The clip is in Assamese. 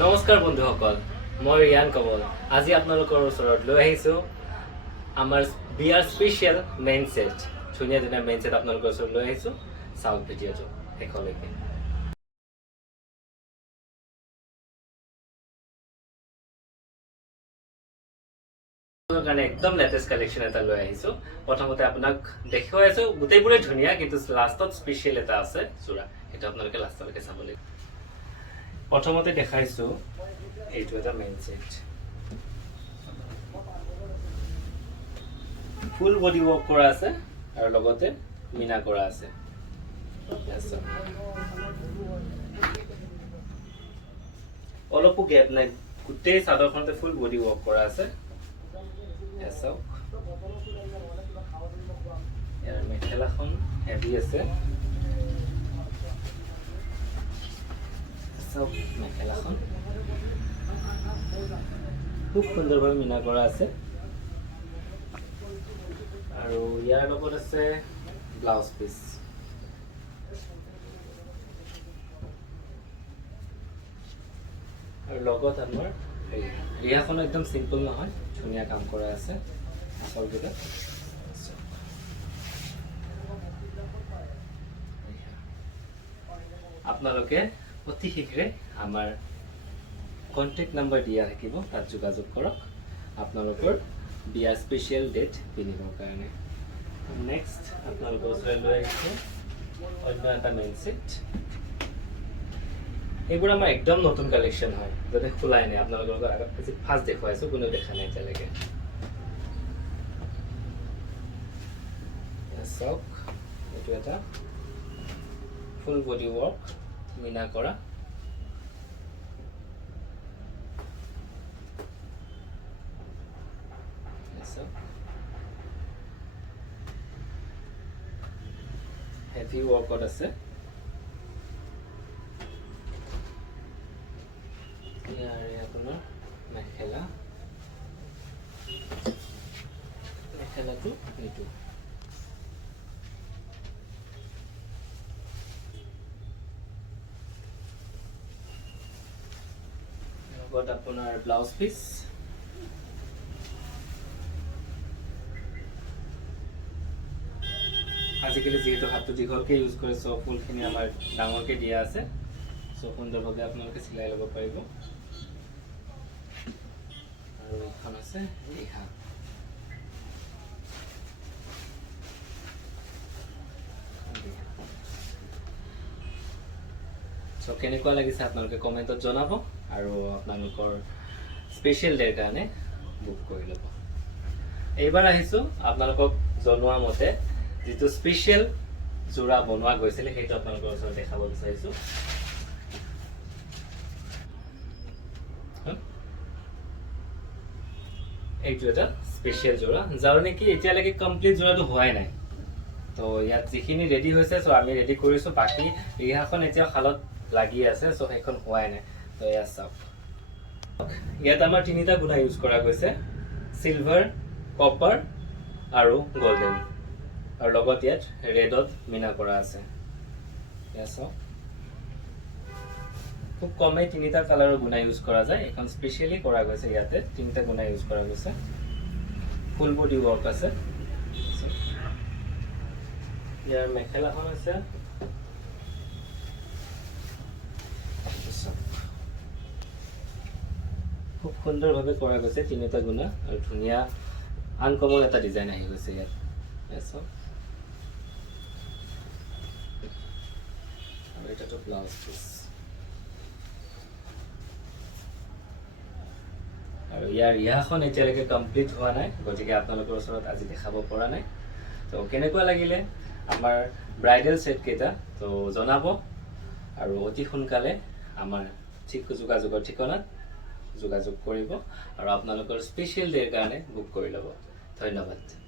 নমস্কাৰ বন্ধুসকল, মই ৰিয়ান কমল। আজি আপোনালোকৰ ওচৰত লৈ আহিছোঁ আমাৰ বিয়াৰ স্পেচিয়েল মেইন ছেট। ধুনীয়া ধুনীয়া মেইন ছেট আপোনালোকৰ ওচৰত লৈ আহিছোঁ। চাওক ভিডিঅ'টো শেষলৈকে। কাৰণে একদম লেটেষ্ট কালেকশ্যন এটা লৈ আহিছোঁ। প্ৰথমতে আপোনাক দেখুৱাই আছোঁ, গোটেইবোৰে ধুনীয়া, কিন্তু লাষ্টত স্পেচিয়েল এটা আছে যোৰা, সেইটো আপোনালোকে লাষ্টলৈকে চাব লাগিব। প্ৰথমতে দেখাইছোঁ এইটো এটা main set, full body work কৰা আছে আৰু লগতে মিনা কৰা আছে। অলপো গেপ নাই, গোটেই চাদৰখনতে ফুল বডি ৱৰ্ক কৰা আছে। ইয়াৰ মেখেলাখন হেভি আছে, মেখেলাখন খুব সুন্দৰভাৱে মিনা কৰা আছে আৰু ইয়াৰ লগত আছে ব্লাউজ পিচ। আৰু লগত আমাৰ ৰিহাখন একদম চিম্পল নহয়, ধুনীয়া কাম কৰা আছে আচলকেইটা। আপোনালোকে অতি শীঘ্ৰে আমাৰ কণ্টেক্ট নম্বৰ দিয়া থাকিব, তাত যোগাযোগ কৰক আপোনালোকৰ বিয়াৰ স্পেচিয়েল ডেট পিন্ধিবৰ কাৰণে। নেক্সট আপোনালোকৰ ওচৰলৈ লৈ আহিছোঁ অন্য এটা মেইন ছেট। এইবোৰ আমাৰ একদম নতুন কালেকশ্যন হয়, যাতে খোলাই নাই। আপোনালোকৰ আজি ফাৰ্ষ্ট দেখুৱাইছোঁ, কোনেও দেখা নাই এতিয়ালৈকে। চাওক, এইটো এটা ফুল বডি ৱৰ্ক মিনা কৰা। হেভি ৱৰ্কত আছে। ইয়াৰে আপোনাৰ মেখেলাটো এইটো লগত আপোনাৰ ব্লাউজ পিচ। আজিকালি যিহেতু হাতটো দীঘলকৈ ইউজ কৰে, চ' ফুলখিনি আমাৰ ডাঙৰকৈ দিয়া আছে, চ' সুন্দৰভাৱে আপোনালোকে চিলাই ল'ব পাৰিব। আৰু এইখন আছে ৰিহা। চ' কেনেকুৱা লাগিছে আপোনালোকে কমেণ্টত জনাব আৰু আপোনালোকৰ স্পেচিয়েল ডেৰ কাৰণে বুক কৰি ল'ব। এইবাৰ আহিছোঁ আপোনালোকক জনোৱা মতে যিটো স্পেচিয়েল যোৰা বনোৱা গৈছিলে, সেইটো আপোনালোকৰ ওচৰত দেখাব বিচাৰিছোঁ। এইটো এটা স্পেচিয়েল যোৰা, যাৰ নেকি এতিয়ালৈকে কমপ্লিট যোৰাটো হোৱাই নাই। তো ইয়াত যিখিনি ৰেডি হৈছে, চ' আমি ৰেডি কৰিছোঁ। বাকী ৰিহাখন এতিয়াও শালত লাগি আছে, চ' সেইখন হোৱাই নাই। তো এয়া চাওক, ইয়াত আমাৰ তিনিটা গুণা ইউজ কৰা গৈছে, চিলভাৰ, কপাৰ আৰু গল্ডেন। আৰু লগত ইয়াত ৰেডত মিনা কৰা আছে। এয়া চাওক, খুব কমেই তিনিটা কালাৰৰ গুণা ইউজ কৰা যায়। এখন স্পেচিয়েলি কৰা গৈছে, ইয়াতে তিনিটা গুণা ইউজ কৰা গৈছে। ফুল বডি ৱৰ্ক আছে। ইয়াৰ মেখেলাখন আছে খুব সুন্দৰভাৱে কৰা গৈছে, তিনিটা গুণা আৰু ধুনীয়া আনকমন এটা ডিজাইন আহি গৈছে ইয়াত। আৰু এটাতো ব্লাউজ পিচ। আৰু ইয়াৰ ৰিহাখন এতিয়ালৈকে কমপ্লিট হোৱা নাই, গতিকে আপোনালোকৰ ওচৰত আজি দেখাব পৰা নাই। তো কেনেকুৱা লাগিলে আমাৰ ব্ৰাইডেল ছেটকেইটা, তো জনাব আৰু অতি সোনকালে আমাৰ যোগাযোগৰ ঠিকনাত যোগাযোগ কৰিব আৰু আপোনালোকৰ স্পেচিয়েল ডেৰ কাৰণে বুক কৰি ল'ব। ধন্যবাদ।